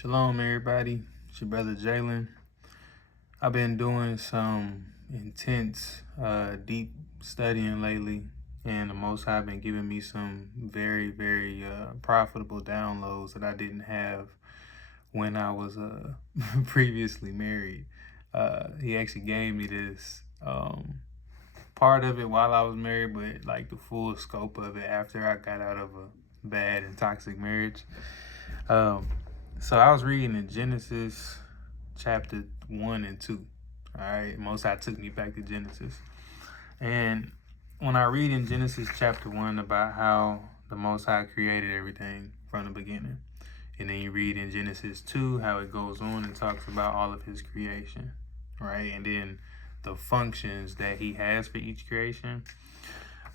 Shalom, everybody. It's your brother Jalen. I've been doing some intense, deep studying lately, and the Most High been giving me some very, very profitable downloads that I didn't have when I was previously married. He actually gave me this part of it while I was married, but like the full scope of it after I got out of a bad and toxic marriage. Um, so I was reading in Genesis chapter 1 and 2. All right, Most High took me back to Genesis. And when I read in Genesis chapter 1 about how the Most High created everything from the beginning, and then you read in Genesis 2 how it goes on and talks about all of his creation, right? And then the functions that he has for each creation.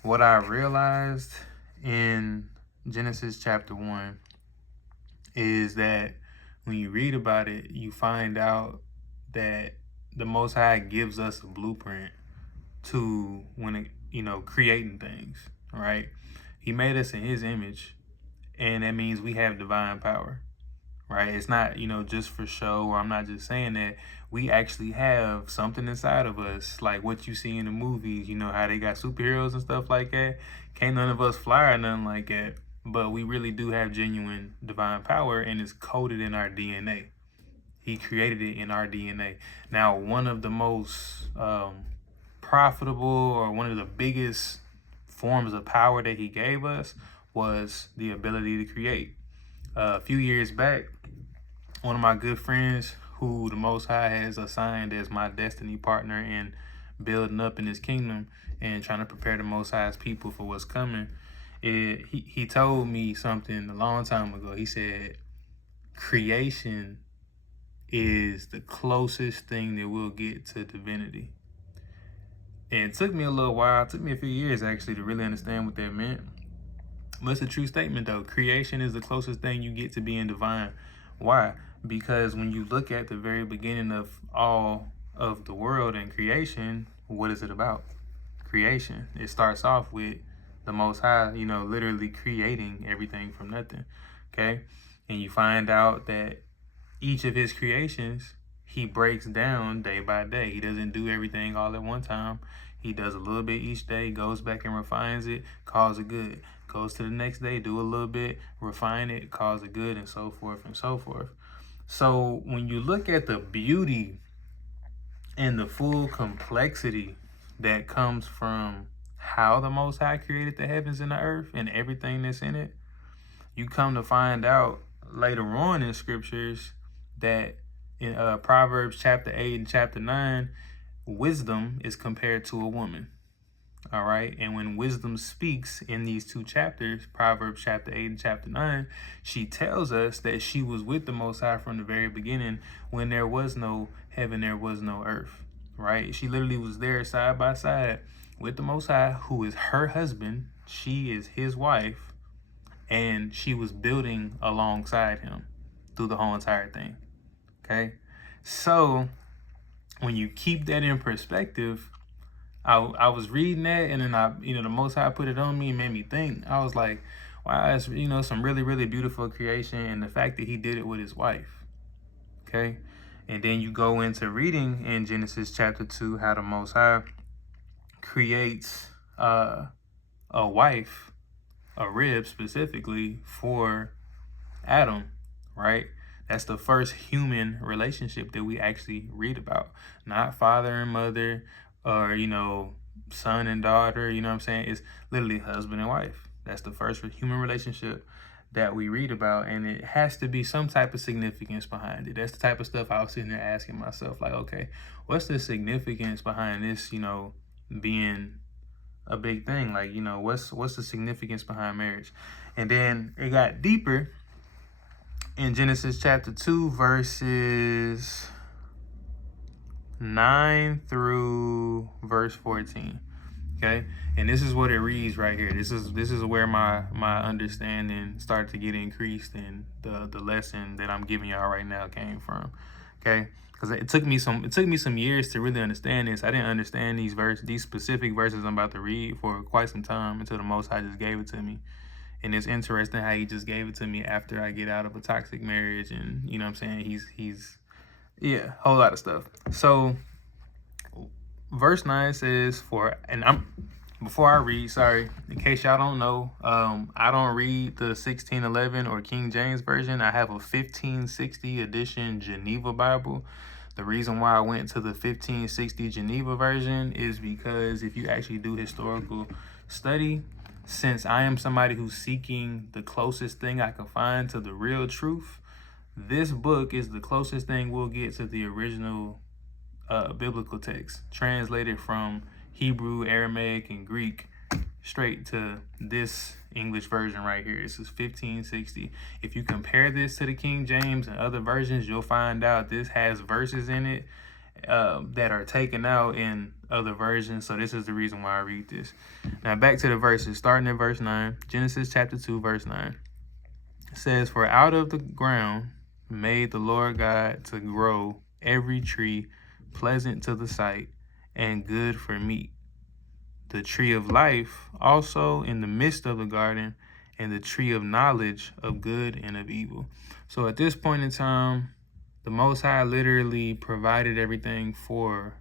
What I realized in Genesis chapter 1 is that when you read about it, you find out that the Most High gives us a blueprint to creating things, right? He made us in his image, and that means we have divine power, right? It's not, just for show, or I'm not just saying that. We actually have something inside of us, like what you see in the movies, how they got superheroes and stuff like that. Can't none of us fly or nothing like that. But we really do have genuine divine power, and it's coded in our DNA. He created it in our DNA. Now, one of the most profitable, or one of the biggest forms of power that he gave us, was the ability to create. A few years back, one of my good friends, who the Most High has assigned as my destiny partner in building up in his kingdom and trying to prepare the Most High's people for what's coming, he told me something a long time ago. He said, creation is the closest thing that we'll get to divinity. And it took me a little while, it took me a few years actually to really understand what that meant. But it's a true statement though. Creation is the closest thing you get to being divine. Why? Because when you look at the very beginning of all of the world and creation, what is it about? Creation. It starts off with the Most High, literally creating everything from nothing, okay? And you find out that each of his creations, he breaks down day by day. He doesn't do everything all at one time. He does a little bit each day, goes back and refines it, calls it good. Goes to the next day, do a little bit, refine it, calls it good, and so forth and so forth. So when you look at the beauty and the full complexity that comes from how the Most High created the heavens and the earth and everything that's in it, you come to find out later on in scriptures that in Proverbs chapter 8 and chapter 9, wisdom is compared to a woman. All right. And when wisdom speaks in these two chapters, Proverbs chapter 8 and chapter 9, she tells us that she was with the Most High from the very beginning. When there was no heaven, there was no earth. Right. She literally was there side by side with the Most High, who is her husband. She is his wife. And she was building alongside him through the whole entire thing. Okay. So when you keep that in perspective, I was reading that, and then the Most High put it on me and made me think. I was like, wow, it's, some really, really beautiful creation, and the fact that he did it with his wife. Okay. And then you go into reading in Genesis chapter 2, how the Most High creates a wife, a rib specifically for Adam, right? That's the first human relationship that we actually read about. Not father and mother, or, son and daughter, you know what I'm saying? It's literally husband and wife. That's the first human relationship that we read about, and it has to be some type of significance behind it. That's the type of stuff I was sitting there asking myself, like, okay, what's the significance behind this, being a big thing? Like, what's the significance behind marriage? And then it got deeper in Genesis chapter 2, verses 9 through verse 14. Okay, and this is what it reads right here. This is where my understanding started to get increased, and the lesson that I'm giving y'all right now came from. Okay, because it took me some years to really understand this. I didn't understand these specific verses I'm about to read for quite some time, until the Most High just gave it to me. And it's interesting how he just gave it to me after I get out of a toxic marriage. And you know what I'm saying? He's yeah, whole lot of stuff. So verse 9 says, before I read, sorry, in case y'all don't know, I don't read the 1611 or King James version. I have a 1560 edition Geneva Bible. The reason why I went to the 1560 Geneva version is because if you actually do historical study, since I am somebody who's seeking the closest thing I can find to the real truth, this book is the closest thing we'll get to the original biblical text, translated from Hebrew, Aramaic, and Greek straight to this English version right here. This is 1560. If you compare this to the King James and other versions, you'll find out this has verses in it that are taken out in other versions. So this is the reason why I read this. Now back to the verses, starting in verse 9. Genesis chapter 2, verse 9. It says, "For out of the ground made the Lord God to grow every tree pleasant to the sight and good for meat. The tree of life also in the midst of the garden, and the tree of knowledge of good and of evil." So at this point in time, the Most High literally provided everything for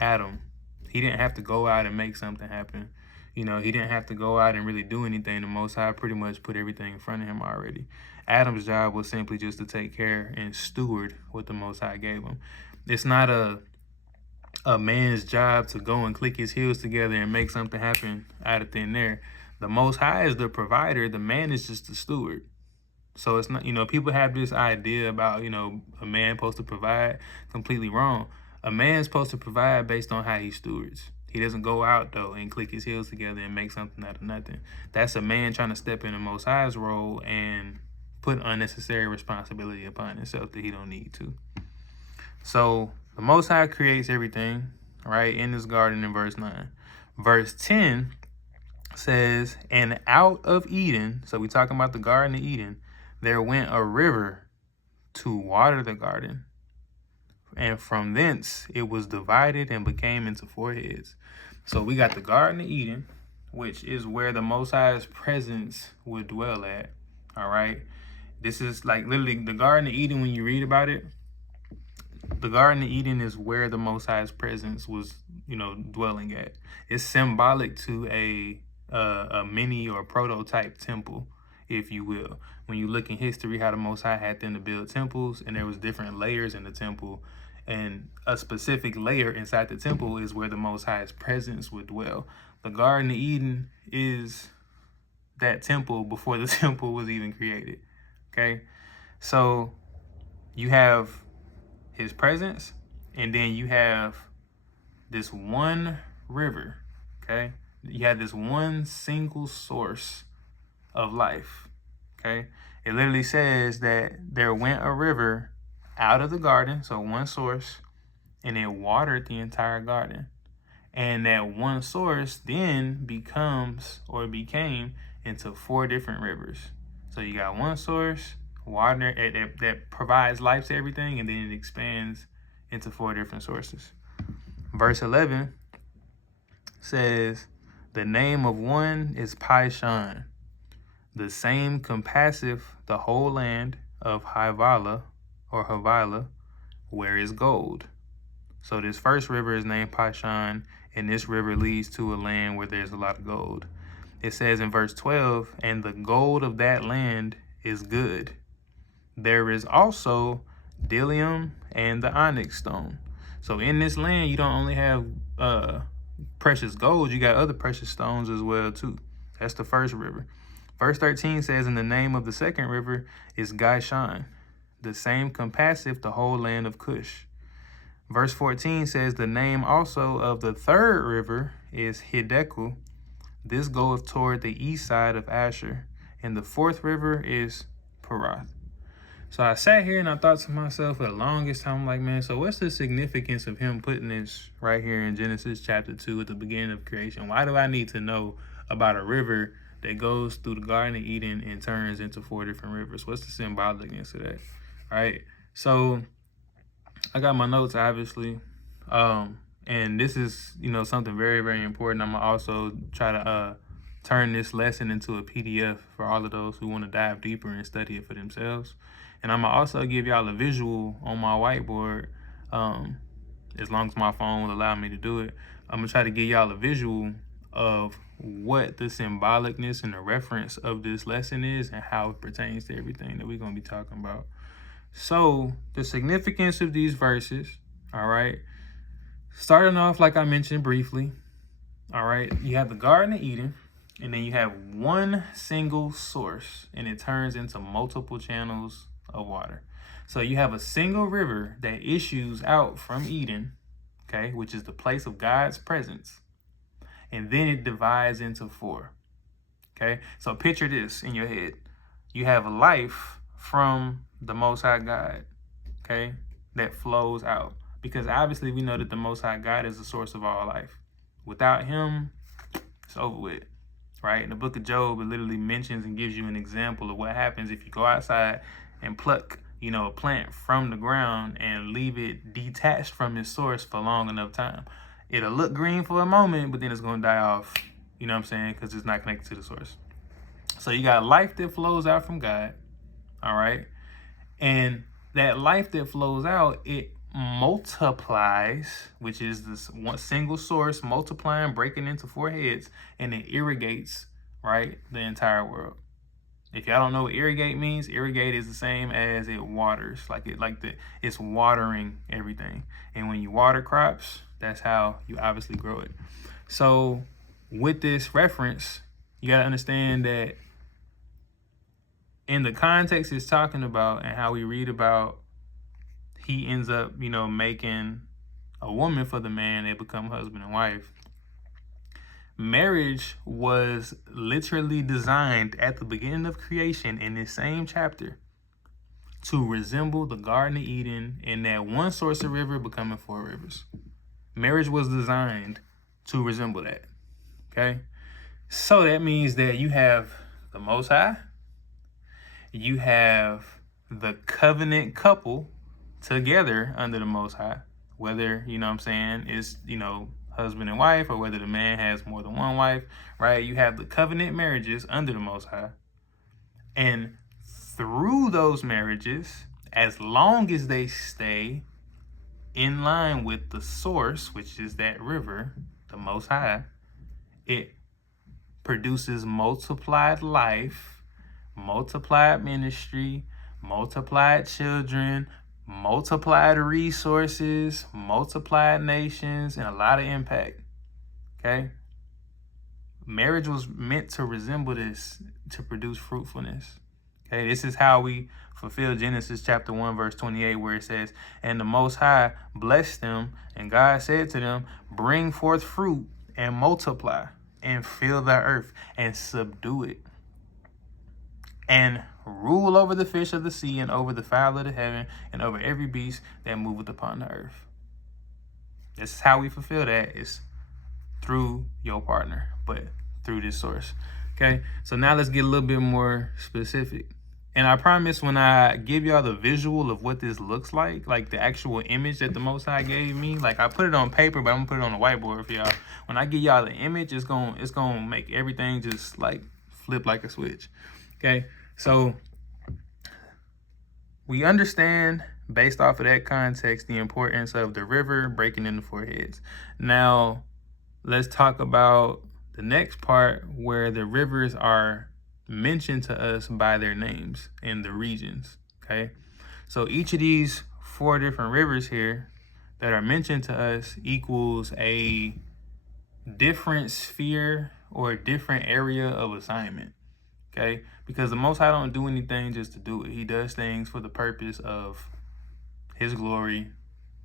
Adam. He didn't have to go out and make something happen. You know, he didn't have to go out and really do anything. The Most High pretty much put everything in front of him already. Adam's job was simply just to take care and steward what the Most High gave him. It's not a man's job to go and click his heels together and make something happen out of thin air. The Most High is the provider. The man is just the steward. So it's not, you know, people have this idea about, you know, a man supposed to provide. Completely wrong. A man's supposed to provide based on how he stewards. He doesn't go out, though, and click his heels together and make something out of nothing. That's a man trying to step in the Most High's role and put unnecessary responsibility upon himself that he don't need to. So the Most High creates everything, right, in this garden in verse 9. Verse 10 says, "And out of Eden," so we're talking about the Garden of Eden, "there went a river to water the garden. And from thence it was divided and became into 4 heads." So we got the Garden of Eden, which is where the Most High's presence would dwell at, all right? This is like literally the Garden of Eden when you read about it. The Garden of Eden is where the Most High's presence was, you know, dwelling at. It's symbolic to a mini or prototype temple, if you will. When you look in history, how the Most High had them to build temples, and there was different layers in the temple, and a specific layer inside the temple is where the Most High's presence would dwell. The Garden of Eden is that temple before the temple was even created. Okay, so you have his presence, and then you have this one river. Okay, you have this one single source of life. Okay, it literally says that there went a river out of the garden, so one source, and it watered the entire garden. And that one source then becomes or became into 4 different rivers. So you got one source, water that provides life to everything, and then it expands into 4 different sources. Verse 11 says, "The name of one is Pishon. The same compasseth the whole land of Havilah, where is gold." So this first river is named Pishon, and this river leads to a land where there's a lot of gold. It says in verse 12, "And the gold of that land is good. There is also bdellium and the onyx stone." So in this land, you don't only have precious gold, you got other precious stones as well too. That's the first river. Verse 13 says, "And the name of the second river is Gishon. The same compasseth the whole land of Cush." Verse 14 says, "The name also of the third river is Hiddekel. This goeth toward the east side of Asher. And the fourth river is Perath." So I sat here and I thought to myself for the longest time, I'm like, man, so what's the significance of him putting this right here in Genesis chapter 2 at the beginning of creation? Why do I need to know about a river that goes through the Garden of Eden and turns into 4 different rivers? What's the symbolicness of that? All right. So I got my notes, obviously. And this is, you know, something very, very important. I'm going to also try to turn this lesson into a PDF for all of those who want to dive deeper and study it for themselves. And I'm gonna also give y'all a visual on my whiteboard, as long as my phone will allow me to do it. I'm gonna try to give y'all a visual of what the symbolicness and the reference of this lesson is and how it pertains to everything that we're gonna be talking about. So the significance of these verses, all right, starting off like I mentioned briefly, all right, you have the Garden of Eden, and then you have one single source, and it turns into multiple channels of water. So you have a single river that issues out from Eden, okay, which is the place of God's presence, and then it divides into four, okay? So picture this in your head. You have life from the Most High God, okay, that flows out, because obviously we know that the Most High God is the source of all life. Without him, it's over with, right? In the book of Job, it literally mentions and gives you an example of what happens if you go outside and pluck, a plant from the ground and leave it detached from its source for long enough time. It'll look green for a moment, but then it's going to die off, you know what I'm saying? Because it's not connected to the source. So you got life that flows out from God, all right? And that life that flows out, it multiplies, which is this one single source multiplying, breaking into four heads, and it irrigates, right, the entire world. If y'all don't know what irrigate means, irrigate is the same as it waters, it's watering everything. And when you water crops, that's how you obviously grow it. So with this reference, you got to understand that in the context it's talking about and how we read about, he ends up, making a woman for the man. They become husband and wife. Marriage was literally designed at the beginning of creation in this same chapter to resemble the Garden of Eden and that one source of river becoming four rivers. Marriage was designed to resemble that, okay? So that means that you have the Most High, you have the covenant couple together under the Most High, whether, it's, husband and wife, or whether the man has more than one wife, right? You have the covenant marriages under the Most High. And through those marriages, as long as they stay in line with the source, which is that river, the Most High, it produces multiplied life, multiplied ministry, multiplied children, multiplied resources, multiplied nations, and a lot of impact, okay? Marriage was meant to resemble this, to produce fruitfulness, okay? This is how we fulfill Genesis chapter 1, verse 28, where it says, and the Most High blessed them, and God said to them, bring forth fruit and multiply and fill the earth and subdue it, and rule over the fish of the sea and over the fowl of the heaven and over every beast that moveth upon the earth. This is how we fulfill that. It's through your partner, but through this source. Okay, so now let's get a little bit more specific. And I promise when I give y'all the visual of what this looks like the actual image that the Most High gave me, I put it on paper, but I'm gonna put it on the whiteboard for y'all. When I give y'all the image, it's gonna make everything just flip like a switch. Okay, so we understand based off of that context the importance of the river breaking into four heads. Now let's talk about the next part where the rivers are mentioned to us by their names in the regions, okay? So each of these four different rivers here that are mentioned to us equals a different sphere or a different area of assignment, okay? Because the Most High don't do anything just to do it. He does things for the purpose of his glory,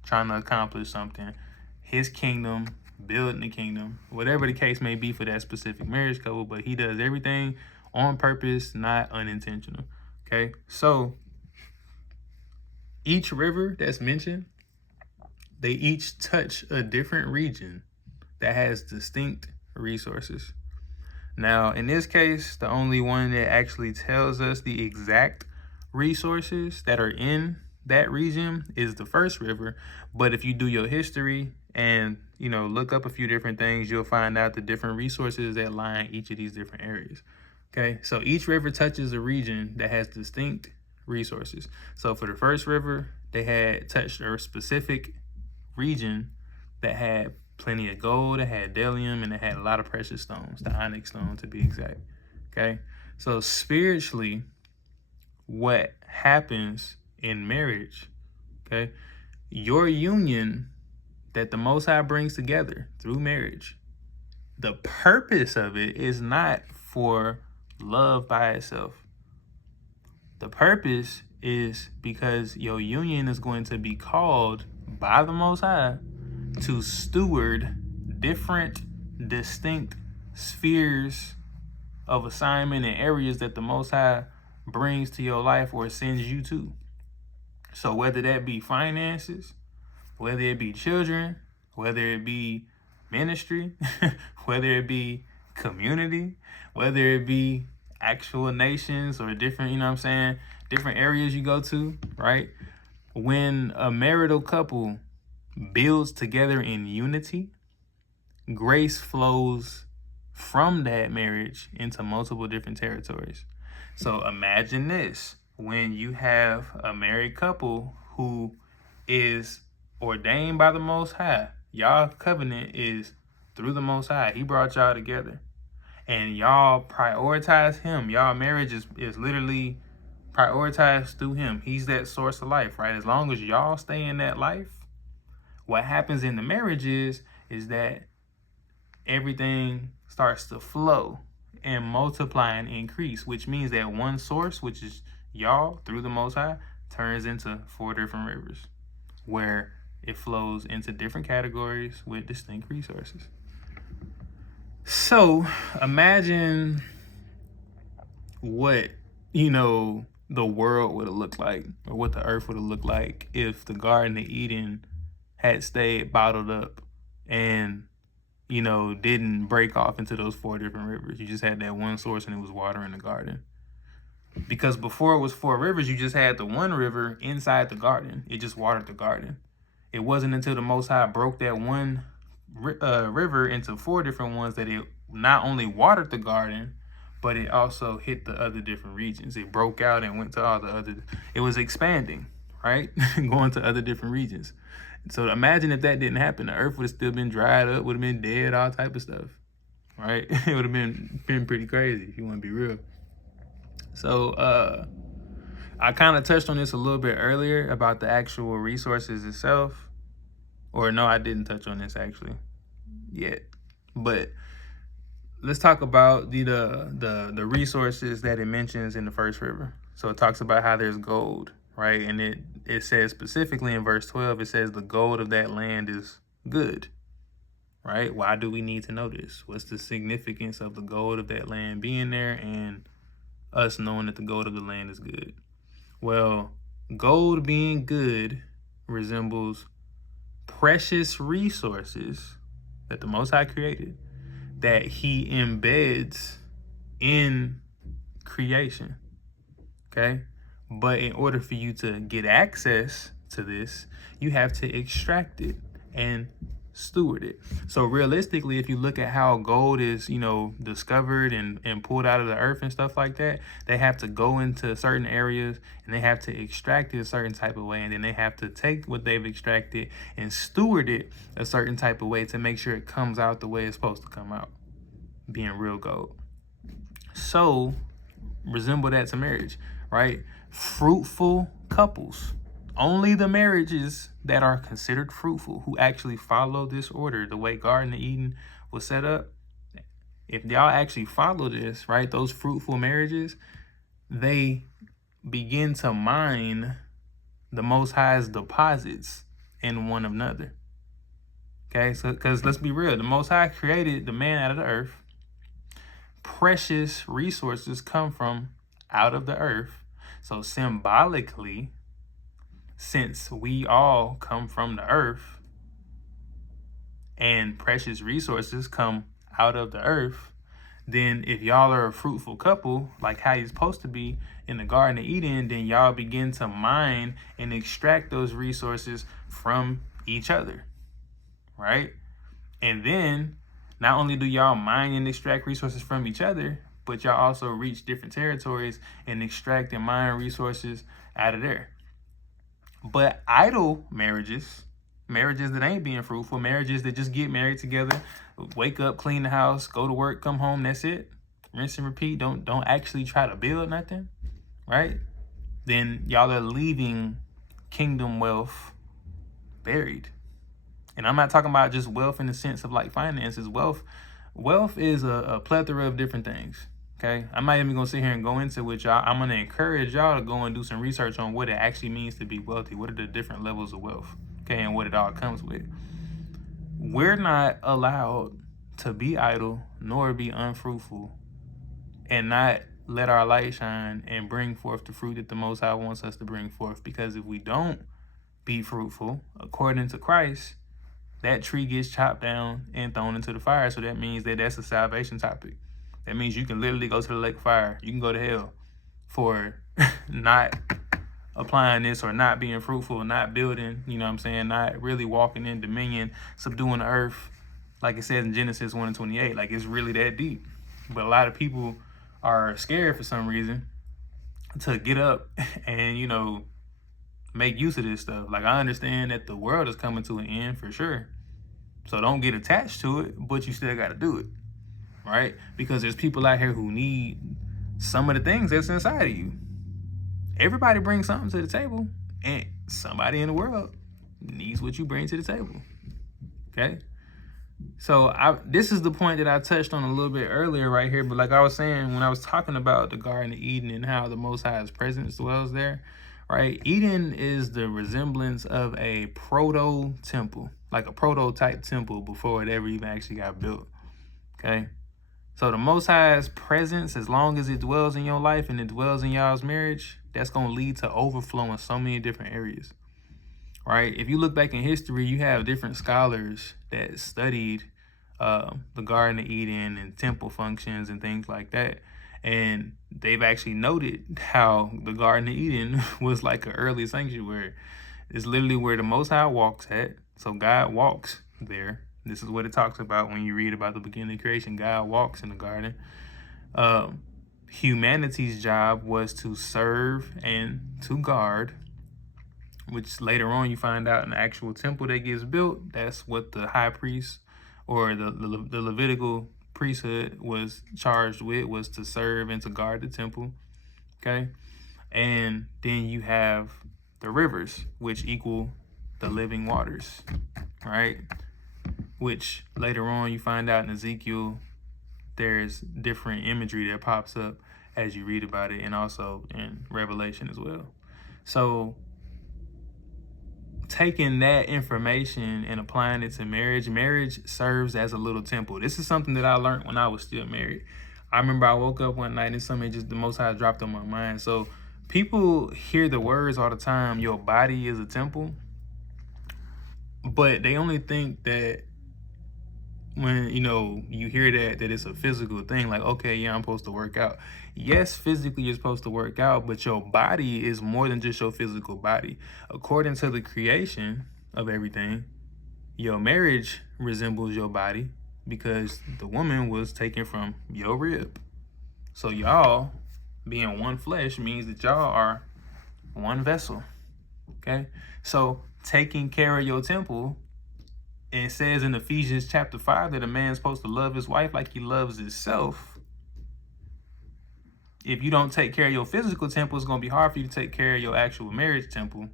trying to accomplish something, his kingdom, building the kingdom, whatever the case may be for that specific marriage couple, but he does everything on purpose, not unintentional, okay? So each river that's mentioned, they each touch a different region that has distinct resources. Now, in this case, the only one that actually tells us the exact resources that are in that region is the first river. But if you do your history and look up a few different things, you'll find out the different resources that line each of these different areas. Okay, so each river touches a region that has distinct resources. So for the first river, they had touched a specific region that had plenty of gold, it had bdellium, and it had a lot of precious stones, the onyx stone to be exact. Okay, so spiritually, what happens in marriage, okay, your union that the Most High brings together through marriage, the purpose of it is not for love by itself. The purpose is because your union is going to be called by the Most High to steward different, distinct spheres of assignment and areas that the Most High brings to your life or sends you to. So whether that be finances, whether it be children, whether it be ministry, whether it be community, whether it be actual nations or different, different areas you go to, right? When a marital couple builds together in unity, grace flows from that marriage into multiple different territories. So imagine this, when you have a married couple who is ordained by the Most High, y'all covenant is through the Most High. He brought y'all together and y'all prioritize him. Y'all marriage is literally prioritized through him. He's that source of life, right? As long as y'all stay in that life, what happens in the marriage is that everything starts to flow and multiply and increase, which means that one source, which is y'all through the Most High, turns into 4 different rivers where it flows into different categories with distinct resources. So imagine what, the world would have looked like, or what the earth would have looked like if the Garden of Eden had stayed bottled up and, didn't break off into those 4 different rivers. You just had that one source and it was water in the garden. Because before it was 4 rivers, you just had the one river inside the garden. It just watered the garden. It wasn't until the Most High broke that one river into 4 different ones that it not only watered the garden, but it also hit the other different regions. It broke out and went to all the other, it was expanding, right? Going to other different regions. So imagine if that didn't happen, the earth would have still been dried up, would have been dead, all type of stuff, right? It would have been pretty crazy if you want to be real. So I kind of touched on this a little bit earlier about the actual resources itself. Or no, I didn't touch on this actually yet. But let's talk about the resources that it mentions in the first river. So it talks about how there's gold, right? And it says specifically in verse 12, it says the gold of that land is good, right? Why do we need to know this? What's the significance of the gold of that land being there and us knowing that the gold of the land is good? Well, gold being good resembles precious resources that the Most High created, that he embeds in creation, okay? But in order for you to get access to this, you have to extract it and steward it. So realistically, if you look at how gold is, discovered and pulled out of the earth and stuff like that, they have to go into certain areas and they have to extract it a certain type of way. And then they have to take what they've extracted and steward it a certain type of way to make sure it comes out the way it's supposed to come out, being real gold. So resemble that to marriage, right? Fruitful couples. Only the marriages that are considered fruitful, who actually follow this order, the way Garden of Eden was set up, if y'all actually follow this, right, those fruitful marriages, they begin to mine the Most High's deposits in one another. Okay, so because let's be real, the Most High created the man out of the earth. Precious resources come from out of the earth. So symbolically, since we all come from the earth and precious resources come out of the earth, then if y'all are a fruitful couple, like how you're supposed to be in the Garden of Eden, then y'all begin to mine and extract those resources from each other, right? And then not only do y'all mine and extract resources from each other, but y'all also reach different territories and extract and mine resources out of there. But idle marriages, marriages that ain't being fruitful, marriages that just get married together, wake up, clean the house, go to work, come home, that's it. Rinse and repeat. Don't actually try to build nothing, right? Then y'all are leaving kingdom wealth buried. And I'm not talking about just wealth in the sense of like finances. Wealth is a plethora of different things. Okay, I'm not even gonna sit here and go into with y'all. I'm gonna encourage y'all to go and do some research on what it actually means to be wealthy. What are the different levels of wealth? Okay, and what it all comes with. We're not allowed to be idle nor be unfruitful and not let our light shine and bring forth the fruit that the Most High wants us to bring forth. Because if we don't be fruitful according to Christ, that tree gets chopped down and thrown into the fire. So that means that that's a salvation topic. That means you can literally go to the lake of fire. You can go to hell for not applying this or not being fruitful, not building, you know what I'm saying, not really walking in dominion, subduing the earth, like it says in Genesis 1:28. Like, it's really that deep. But a lot of people are scared for some reason to get up and, you know, make use of this stuff. Like, I understand that the world is coming to an end for sure. So don't get attached to it, but you still got to do it, right? Because there's people out here who need some of the things that's inside of you. Everybody brings something to the table, and somebody in the world needs what you bring to the table, okay? So this is the point that I touched on a little bit earlier right here. But like I was saying, when I was talking about the Garden of Eden and how the Most High's presence dwells there, right? Eden is the resemblance of a proto-temple, like a prototype temple before it ever even actually got built, okay? So the Most High's presence, as long as it dwells in your life and it dwells in y'all's marriage, that's going to lead to overflow in so many different areas, right? If you look back in history, you have different scholars that studied the Garden of Eden and temple functions and things like that. And they've actually noted how the Garden of Eden was like an early sanctuary. It's literally where the Most High walks at. So God walks there. This is what it talks about when you read about the beginning of creation. God walks in the garden. Humanity's job was to serve and to guard, which later on you find out in the actual temple that gets built, that's what the high priest or the Levitical priesthood was charged with, was to serve and to guard the temple, okay? And then you have the rivers, which equal the living waters, right? Which later on you find out in Ezekiel, there's different imagery that pops up as you read about it, and also in Revelation as well. So taking that information and applying it to marriage serves as a little temple. This is something that I learned when I was still married. I remember I woke up one night and something just the Most High dropped on my mind. So people hear the words all the time, your body is a temple, but they only think that when, you know, you hear that it's a physical thing, like, okay, yeah, I'm supposed to work out. Yes, physically you're supposed to work out, but your body is more than just your physical body. According to the creation of everything, your marriage resembles your body because the woman was taken from your rib. So y'all being one flesh means that y'all are one vessel, okay? So taking care of your temple, and it says in Ephesians chapter 5 that a man's supposed to love his wife like he loves himself. If you don't take care of your physical temple, it's going to be hard for you to take care of your actual marriage temple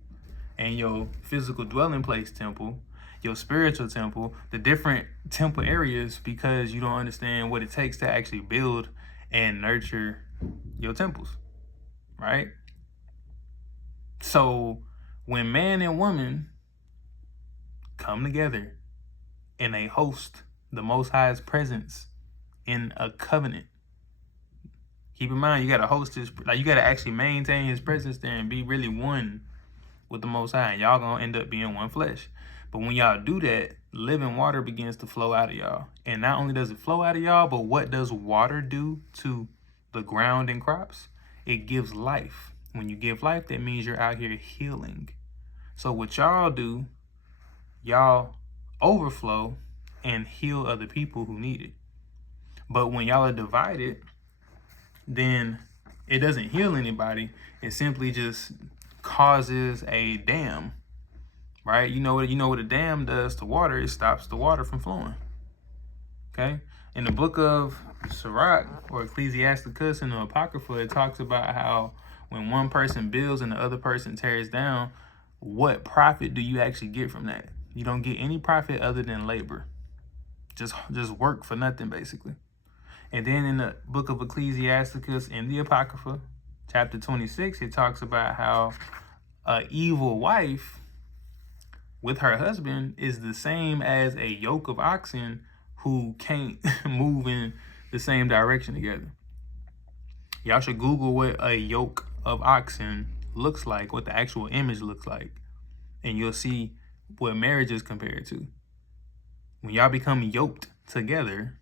and your physical dwelling place temple, your spiritual temple, the different temple areas, because you don't understand what it takes to actually build and nurture your temples, right? So when man and woman come together and they host the Most High's presence in a covenant, keep in mind, you got to host his, like, you got to actually maintain his presence there and be really one with the Most High. And y'all going to end up being one flesh. But when y'all do that, living water begins to flow out of y'all. And not only does it flow out of y'all, but what does water do to the ground and crops? It gives life. When you give life, that means you're out here healing. So what y'all do, y'all overflow and heal other people who need it. But when y'all are divided, then it doesn't heal anybody. It simply just causes a dam, right? You know what a dam does to water? It stops the water from flowing. Okay? In the book of Sirach or Ecclesiasticus in the Apocrypha, it talks about how when one person builds and the other person tears down, what profit do you actually get from that? You don't get any profit other than labor. Just work for nothing, basically. And then in the book of Ecclesiasticus in the Apocrypha, chapter 26, it talks about how an evil wife with her husband is the same as a yoke of oxen who can't move in the same direction together. Y'all should Google what a yoke of oxen looks like, what the actual image looks like, and you'll see what marriage is compared to. When y'all become yoked together,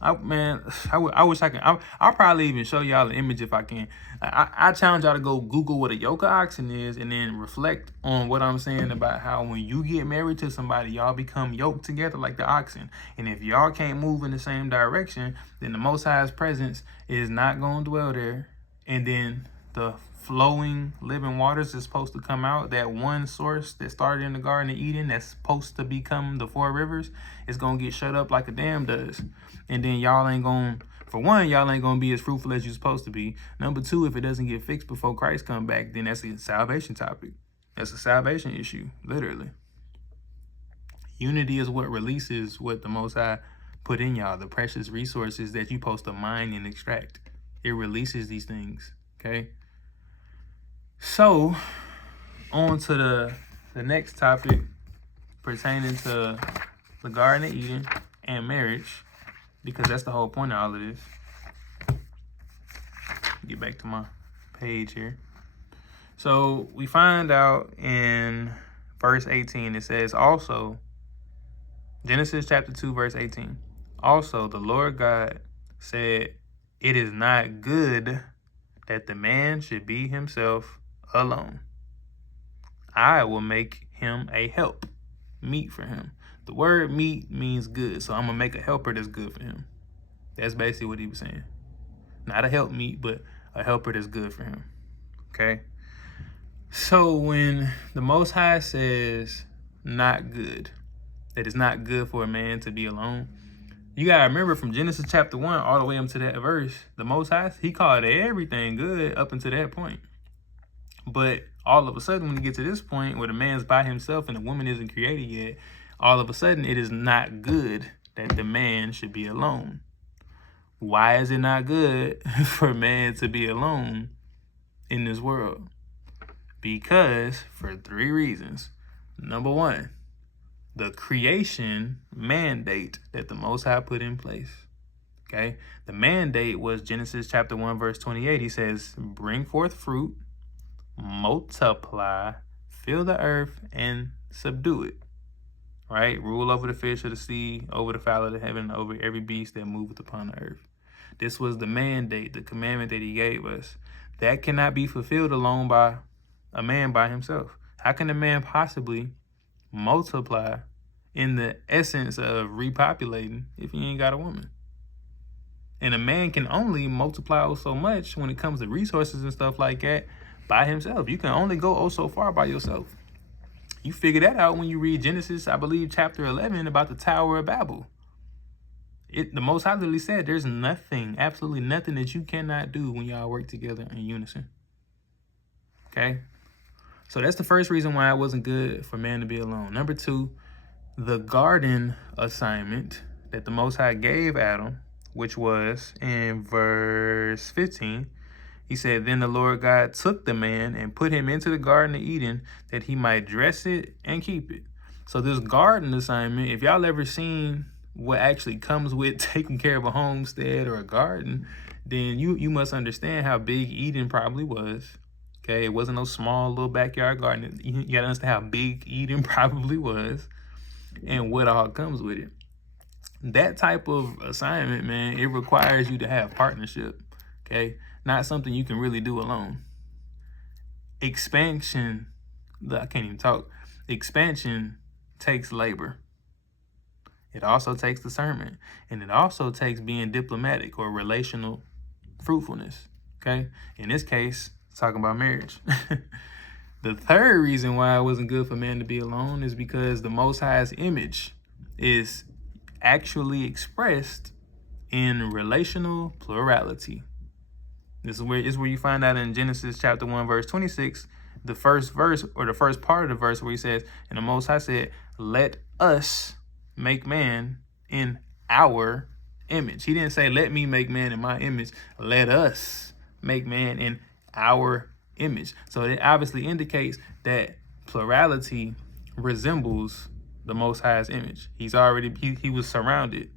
I wish I can. I'll probably even show y'all an image if I can. I challenge y'all to go Google what a yoke of oxen is and then reflect on what I'm saying about how when you get married to somebody, y'all become yoked together like the oxen. And if y'all can't move in the same direction, then the Most High's presence is not going to dwell there. And then the flowing living waters is supposed to come out. That one source that started in the Garden of Eden that's supposed to become the 4 rivers is going to get shut up like a dam does. And then y'all ain't going, for one, y'all ain't going to be as fruitful as you're supposed to be. Number 2, if it doesn't get fixed before Christ come back, then that's a salvation topic. That's a salvation issue, literally. Unity is what releases what the Most High put in y'all, the precious resources that you're supposed to mine and extract. It releases these things, okay? So, on to the next topic pertaining to the Garden of Eden and marriage, because that's the whole point of all of this. Get back to my page here. So we find out in verse 18, it says, also, Genesis chapter 2, verse 18, also the Lord God said, it is not good that the man should be himself alone. I will make him a help, meet for him. The word meet means good, so I'm going to make a helper that's good for him. That's basically what he was saying. Not a help meet, but a helper that's good for him. Okay? So when the Most High says not good, that it's not good for a man to be alone, you got to remember from Genesis chapter 1 all the way up to that verse, the Most High, he called everything good up until that point. But all of a sudden, when you get to this point where the man's by himself and the woman isn't created yet, all of a sudden it is not good that the man should be alone. Why is it not good for a man to be alone in this world? Because for 3 reasons. Number 1, the creation mandate that the Most High put in place. Okay? The mandate was Genesis chapter 1, verse 28. He says, bring forth fruit, multiply, fill the earth, and subdue it. Right? Rule over the fish of the sea, over the fowl of the heaven, over every beast that moveth upon the earth. This was the mandate, the commandment that he gave us. That cannot be fulfilled alone by a man by himself. How can a man possibly multiply in the essence of repopulating if he ain't got a woman? And a man can only multiply so much when it comes to resources and stuff like that by himself. You can only go so far by yourself. You figure that out when you read Genesis, I believe, chapter 11 about the Tower of Babel. The Most High literally said there's nothing, absolutely nothing that you cannot do when y'all work together in unison. Okay? So that's the first reason why it wasn't good for man to be alone. Number 2, the garden assignment that the Most High gave Adam, which was in verse 15. He said, then the Lord God took the man and put him into the Garden of Eden that he might dress it and keep it. So this garden assignment, if y'all ever seen what actually comes with taking care of a homestead or a garden, then you must understand how big Eden probably was. Okay, it wasn't no small little backyard garden. You gotta understand how big Eden probably was and what all comes with it. That type of assignment, man, it requires you to have partnership. Okay, not something you can really do alone. Expansion takes labor. It also takes discernment. And it also takes being diplomatic or relational fruitfulness. Okay? In this case, talking about marriage. The third reason why it wasn't good for man to be alone is because the Most High's image is actually expressed in relational plurality. This is where you find out in Genesis chapter 1, verse 26, the first verse or the first part of the verse where he says, and the Most High said, let us make man in our image. He didn't say, let me make man in my image. Let us make man in our image. So it obviously indicates that plurality resembles the Most High's image. He was surrounded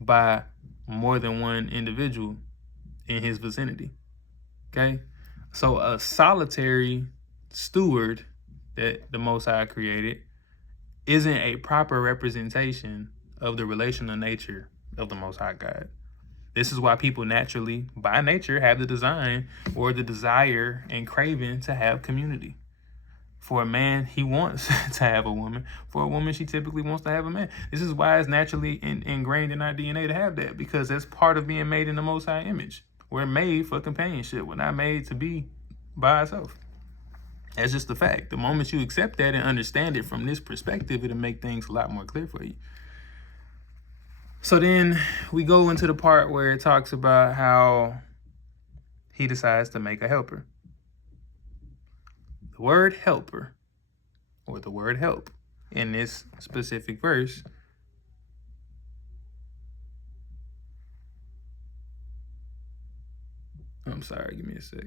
by more than one individual in his vicinity. Okay? So a solitary steward that the Most High created isn't a proper representation of the relational nature of the Most High God. This is why people naturally, by nature, have the design or the desire and craving to have community. For a man, he wants to have a woman. For a woman, she typically wants to have a man. This is why it's naturally ingrained in our DNA to have that, because that's part of being made in the Most High image. We're made for companionship. We're not made to be by ourselves. That's just the fact. The moment you accept that and understand it from this perspective, it'll make things a lot more clear for you. So then we go into the part where it talks about how he decides to make a helper. The word helper, or the word help, in this specific verse I'm sorry, give me a sec.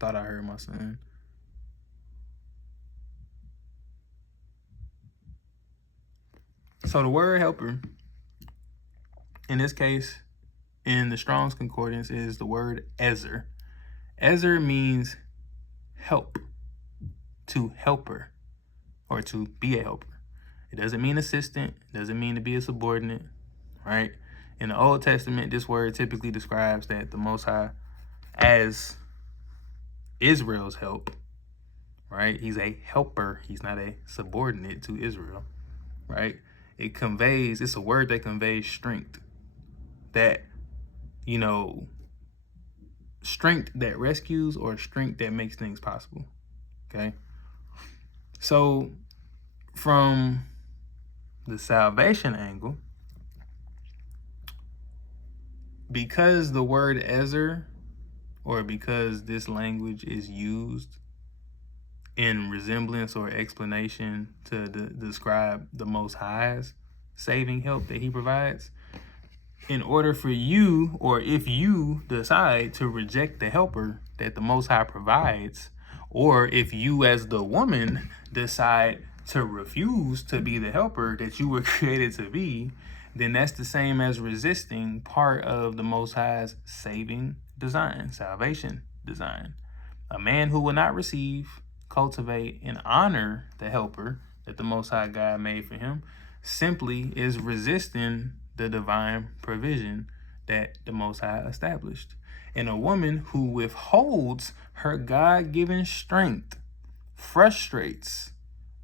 Thought I heard my son. So the word helper, in this case, in the Strong's Concordance, is the word ezer. Ezer means help, to helper, or to be a helper. It doesn't mean assistant. It doesn't mean to be a subordinate, right? In the Old Testament, this word typically describes that the Most High as Israel's help, right? He's a helper. He's not a subordinate to Israel, right? It's a word that conveys strength, that, strength that rescues or strength that makes things possible, okay? So from the salvation angle, because the word ezer, or because this language is used in resemblance or explanation to describe the Most High's saving help that he provides, in order for you, or if you decide to reject the helper that the Most High provides, or if you as the woman decide to refuse to be the helper that you were created to be, then that's the same as resisting part of the Most High's saving design, salvation design. A man who will not receive, cultivate, and honor the helper that the Most High God made for him simply is resisting the divine provision that the Most High established. And a woman who withholds her God-given strength frustrates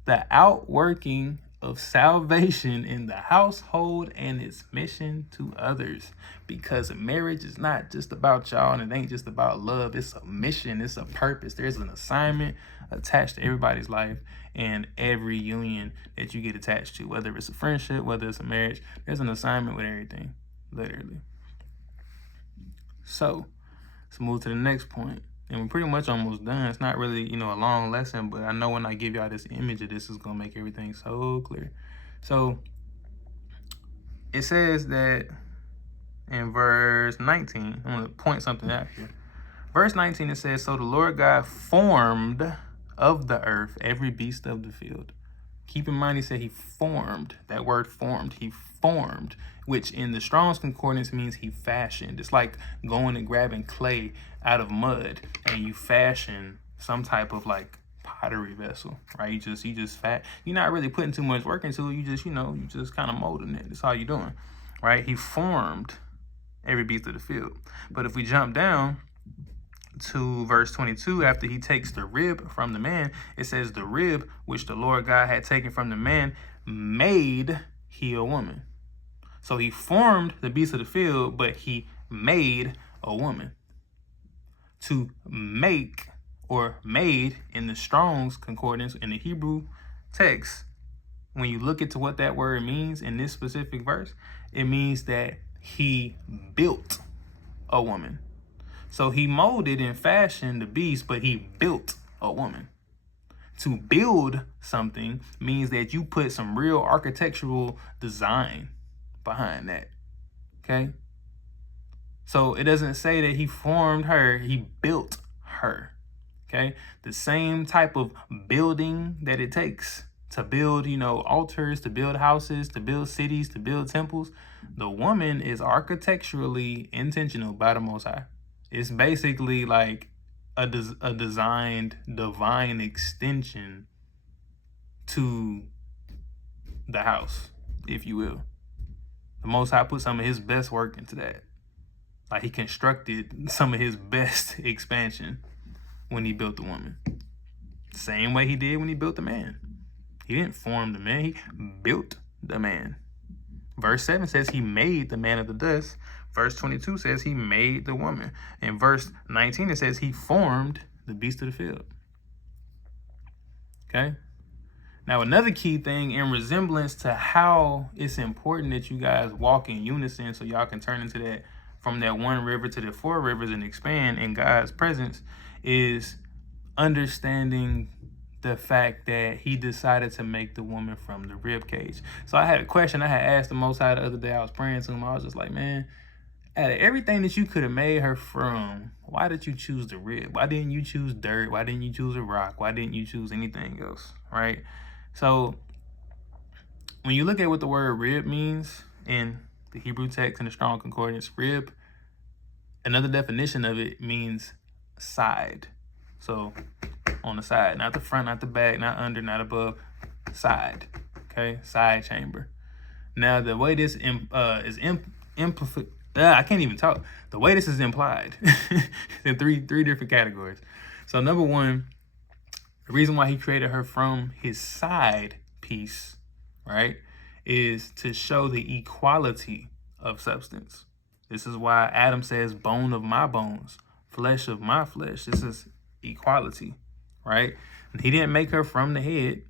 the outworking of salvation in the household and its mission to others. Because marriage is not just about y'all, and it ain't just about love. It's a mission. It's a purpose. There's an assignment attached to everybody's life and every union that you get attached to, whether it's a friendship, whether it's a marriage. There's an assignment with everything, literally. So let's move to the next point. And we're pretty much almost done. It's not really, a long lesson, but I know when I give y'all this image of this, is going to make everything so clear. So it says that in verse 19, I'm going to point something out here. Verse 19, it says, so the Lord God formed of the earth every beast of the field. Keep in mind, he said he formed. That word formed, he formed, which in the Strong's Concordance means he fashioned. It's like going and grabbing clay out of mud and you fashion some type of pottery vessel, right? You're not really putting too much work into it. You just kind of molding it. That's all you're doing, right? He formed every beast of the field. But if we jump down, to verse 22, after he takes the rib from the man, it says the rib which the Lord God had taken from the man made he a woman. So he formed the beast of the field, but he made a woman. To make, or made in the Strong's Concordance in the Hebrew text, when you look into what that word means in this specific verse, it means that he built a woman. So he molded and fashioned the beast, but he built a woman. To build something means that you put some real architectural design behind that. Okay? So it doesn't say that he formed her, he built her. Okay? The same type of building that it takes to build, altars, to build houses, to build cities, to build temples. The woman is architecturally intentional by the Most High. It's basically like a designed divine extension to the house, if you will. The Most High put some of his best work into that. Like he constructed some of his best expansion when he built the woman. Same way he did when he built the man. He didn't form the man, he built the man. Verse 7 says he made the man of the dust. Verse 22 says he made the woman. In verse 19 it says he formed the beast of the field. Okay? Now another key thing in resemblance to how it's important that you guys walk in unison so y'all can turn into that, from that one river to the four rivers and expand in God's presence, is understanding the fact that he decided to make the woman from the rib cage. So I had a question I had asked the Most High the other day. I was praying to him. I was just like, man, out of everything that you could have made her from, why did you choose the rib? Why didn't you choose dirt? Why didn't you choose a rock? Why didn't you choose anything else? Right? So when you look at what the word rib means in the Hebrew text in the Strong Concordance, rib, another definition of it means side. So on the side, not the front, not the back, not under, not above, side. Okay, side chamber. Now the way this I can't even talk. The way this is implied in three different categories. So number one, the reason why he created her from his side piece, right, is to show the equality of substance. This is why Adam says, bone of my bones, flesh of my flesh. This is equality, right? And he didn't make her from the head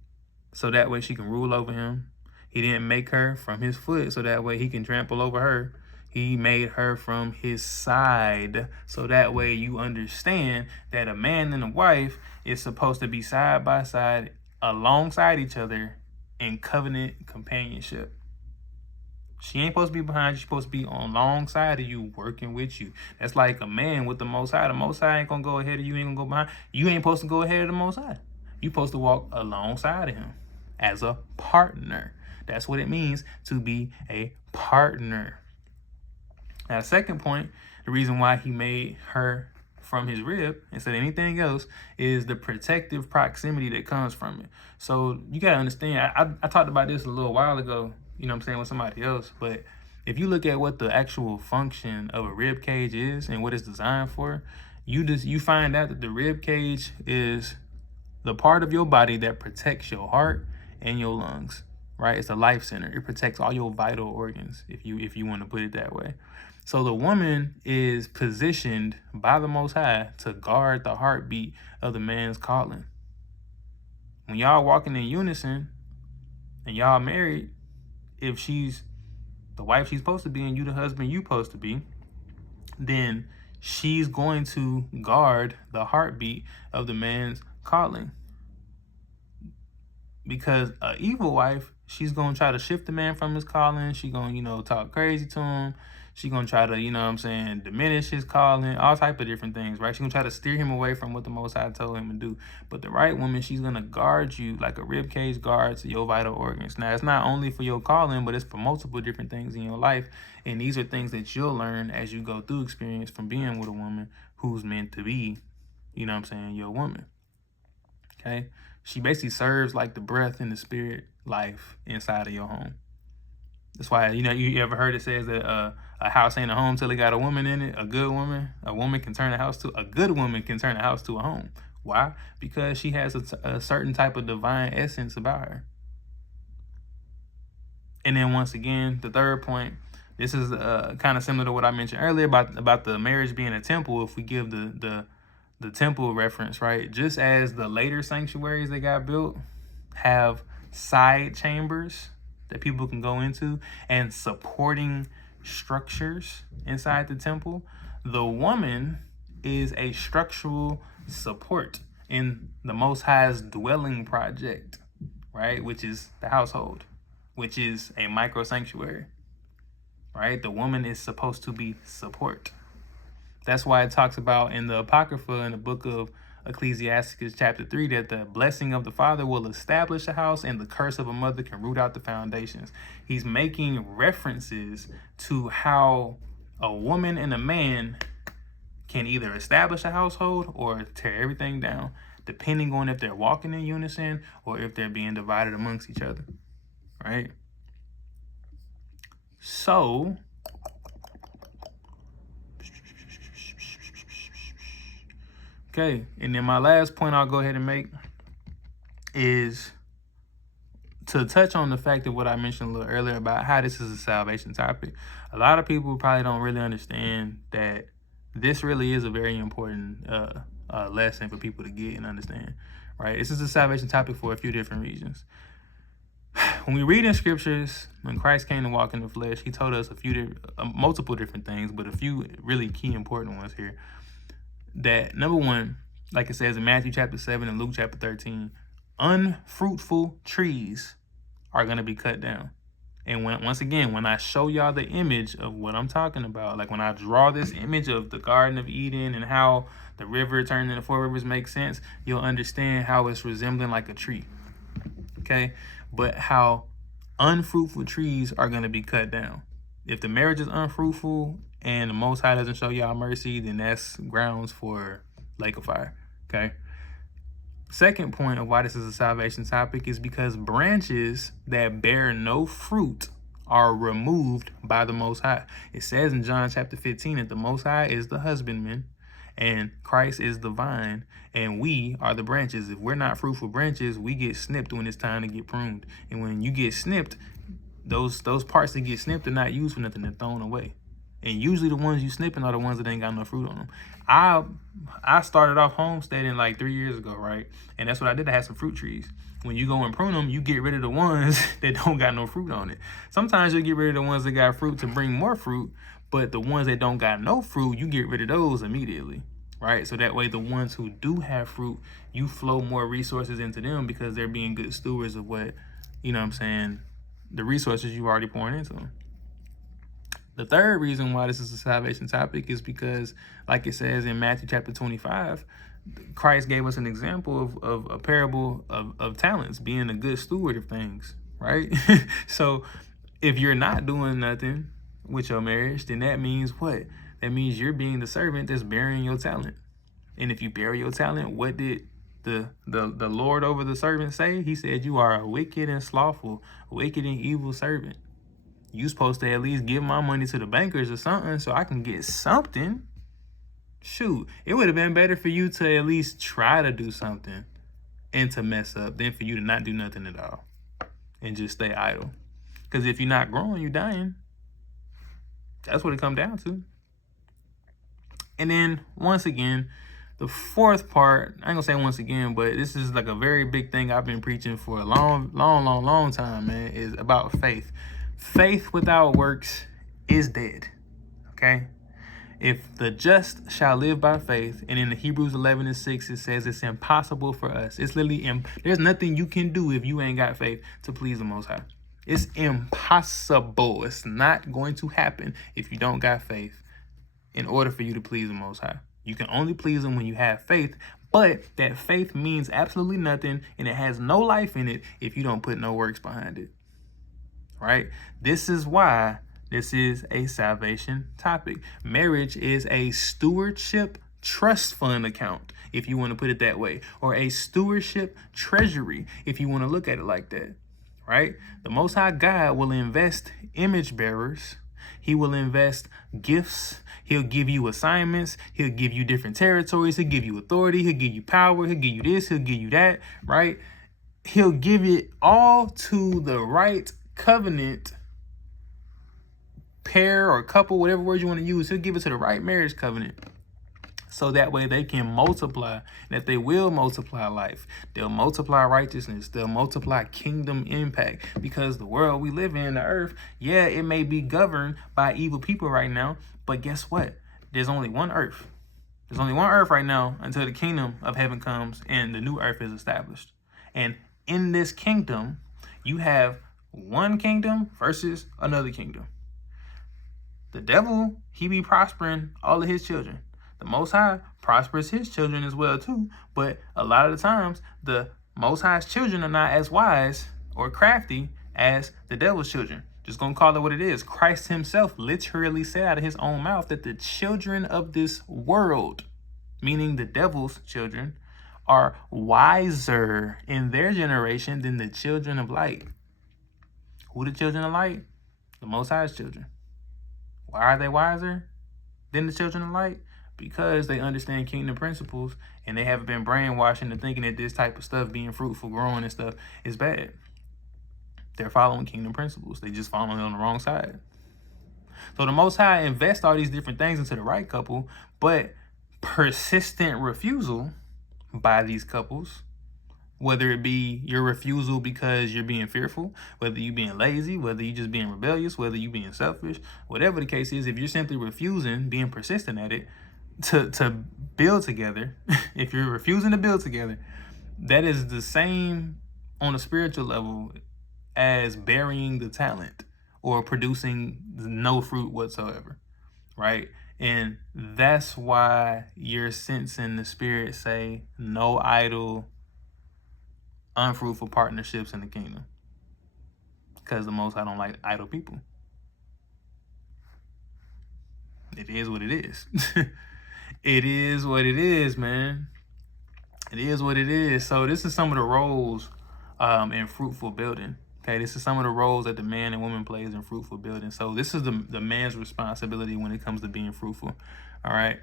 so that way she can rule over him. He didn't make her from his foot so that way he can trample over her. He made her from his side so that way you understand that a man and a wife is supposed to be side by side alongside each other in covenant companionship. She ain't supposed to be behind you. She's supposed to be alongside of you, working with you. That's like a man with the Most High. The Most High ain't going to go ahead of you. Ain't going to go behind. You ain't supposed to go ahead of the Most High. You're supposed to walk alongside of him as a partner. That's what it means to be a partner. Now, second point, the reason why he made her from his rib instead of anything else is the protective proximity that comes from it. So you got to understand, I talked about this a little while ago, with somebody else. But if you look at what the actual function of a rib cage is and what it's designed for, you find out that the rib cage is the part of your body that protects your heart and your lungs, right? It's a life center. It protects all your vital organs, if you want to put it that way. So the woman is positioned by the Most High to guard the heartbeat of the man's calling. When y'all walking in unison and y'all married, if she's the wife she's supposed to be and you the husband you supposed to be, then she's going to guard the heartbeat of the man's calling. Because an evil wife, she's going to try to shift the man from his calling. She's going to, talk crazy to him. She's going to try to, diminish his calling, all type of different things, right? She's going to try to steer him away from what the Most High told him to do. But the right woman, she's going to guard you like a rib cage guards your vital organs. Now, it's not only for your calling, but it's for multiple different things in your life. And these are things that you'll learn as you go through experience from being with a woman who's meant to be, your woman. Okay? She basically serves like the breath and the spirit life inside of your home. That's why, you ever heard it says that a house ain't a home till it got a woman in it. A good woman, a woman can turn a good woman can turn a house to a home. Why? Because she has a certain type of divine essence about her. And then once again, the third point, this is kind of similar to what I mentioned earlier about the marriage being a temple. If we give the temple reference, right? Just as the later sanctuaries that got built have side chambers that people can go into and supporting structures inside the temple, the woman is a structural support in the Most High's dwelling project, right? Which is the household, which is a micro sanctuary, right? The woman is supposed to be support. That's why it talks about in the Apocrypha in the book of Ecclesiastes chapter 3 that the blessing of the father will establish a house and the curse of a mother can root out the foundations. He's making references to how a woman and a man can either establish a household or tear everything down, depending on if they're walking in unison or if they're being divided amongst each other, right? So, okay, and then my last point I'll go ahead and make is to touch on the fact of what I mentioned a little earlier about how this is a salvation topic. A lot of people probably don't really understand that this really is a very important lesson for people to get and understand, right? This is a salvation topic for a few different reasons. When we read in scriptures, when Christ came to walk in the flesh, he told us multiple different things, but a few really key important ones here. That number one, like it says in Matthew chapter 7 and Luke chapter 13, unfruitful trees are going to be cut down. And once again, when I show y'all the image of what I'm talking about, like when I draw this image of the Garden of Eden and how the river turned into four rivers makes sense, you'll understand how it's resembling like a tree. Okay? But how unfruitful trees are going to be cut down. If the marriage is unfruitful and the Most High doesn't show y'all mercy, then that's grounds for lake of fire. Okay? Second point of why this is a salvation topic is because branches that bear no fruit are removed by the Most High. It says in John chapter 15 that the Most High is the husbandman and Christ is the vine and we are the branches. If we're not fruitful branches, we get snipped when it's time to get pruned. And when you get snipped, those parts that get snipped are not used for nothing, they're thrown away. And usually the ones you snipping are the ones that ain't got no fruit on them. I started off homesteading like 3 years ago, right? And that's what I did. I had some fruit trees. When you go and prune them, you get rid of the ones that don't got no fruit on it. Sometimes you'll get rid of the ones that got fruit to bring more fruit, but the ones that don't got no fruit, you get rid of those immediately, right? So that way the ones who do have fruit, you flow more resources into them because they're being good stewards of what, the resources you already pouring into them. The third reason why this is a salvation topic is because, like it says in Matthew chapter 25, Christ gave us an example of a parable of talents, being a good steward of things, right? So if you're not doing nothing with your marriage, then that means what? That means you're being the servant that's burying your talent. And if you bury your talent, what did the Lord over the servant say? He said, you are a wicked and slothful, wicked and evil servant. You supposed to at least give my money to the bankers or something so I can get something. Shoot, it would have been better for you to at least try to do something and to mess up than for you to not do nothing at all and just stay idle. Because if you're not growing, you're dying. That's what it comes down to. And then, once again, the fourth part, I ain't gonna say once again, but this is like a very big thing I've been preaching for a long time, man, is about faith. Faith without works is dead, okay? If the just shall live by faith, and in the Hebrews 11:6, it says it's impossible for us. It's literally, there's nothing you can do if you ain't got faith to please the Most High. It's impossible. It's not going to happen if you don't got faith in order for you to please the Most High. You can only please him when you have faith, but that faith means absolutely nothing, and it has no life in it if you don't put no works behind it. Right? This is why this is a salvation topic. Marriage is a stewardship trust fund account, if you want to put it that way, or a stewardship treasury, if you want to look at it like that. right? The Most High God will invest image bearers. He will invest gifts. He'll give you assignments. He'll give you different territories. He'll give you authority. He'll give you power. He'll give you this. He'll give you that, right? He'll give it all to the right covenant pair or couple, whatever word you want to use. He'll give it to the right marriage covenant. So that way they can multiply, and if they will multiply life, they'll multiply righteousness, they'll multiply kingdom impact, because the world we live in, the earth, yeah, it may be governed by evil people right now, but guess what? There's only one earth. There's only one earth right now until the kingdom of heaven comes and the new earth is established. And in this kingdom, you have one kingdom versus another kingdom. The devil, he be prospering all of his children. The Most High prospers his children as well too, but a lot of the times the Most High's children are not as wise or crafty as the devil's children. Just gonna call it what it is. Christ himself literally said out of his own mouth that the children of this world, meaning the devil's children, are wiser in their generation than the children of light. Who the children of light? The Most High's children. Why are they wiser than the children of light? Because they understand kingdom principles and they haven't been brainwashed into thinking that this type of stuff, being fruitful, growing and stuff, is bad. They're following kingdom principles. They just following it on the wrong side. So the Most High invests all these different things into the right couple, but persistent refusal by these couples, whether it be your refusal because you're being fearful, whether you're being lazy, whether you're just being rebellious, whether you're being selfish, whatever the case is, if you're simply refusing, being persistent at it, to build together, if you're refusing to build together, that is the same on a spiritual level as burying the talent or producing no fruit whatsoever, right? And that's why you're sensing the Spirit say no idle, unfruitful partnerships in the kingdom, because the Most High don't like idle people. It is what it is. It is what it is, man. It is what it is. So this is some of the roles in fruitful building. Okay, this is some of the roles that the man and woman plays in fruitful building. So this is the man's responsibility when it comes to being fruitful. All right.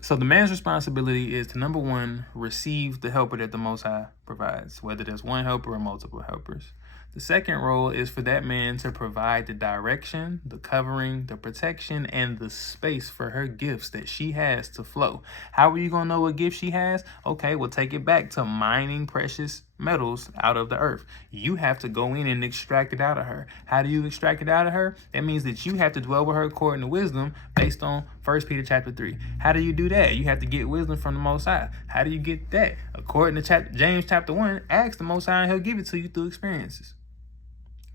So the man's responsibility is to, number one, receive the helper that the Most High provides, whether there's one helper or multiple helpers. The second role is for that man to provide the direction, the covering, the protection, and the space for her gifts that she has to flow. How are you going to know what gift she has? Okay, we'll take it back to mining precious metals out of the earth. You have to go in and extract it out of her. How do you extract it out of her? That means that you have to dwell with her according to wisdom based on 1 Peter chapter 3. How do you do that? You have to get wisdom from the Most High. How do you get that? According to James chapter 1, ask the Most High and he'll give it to you through experiences.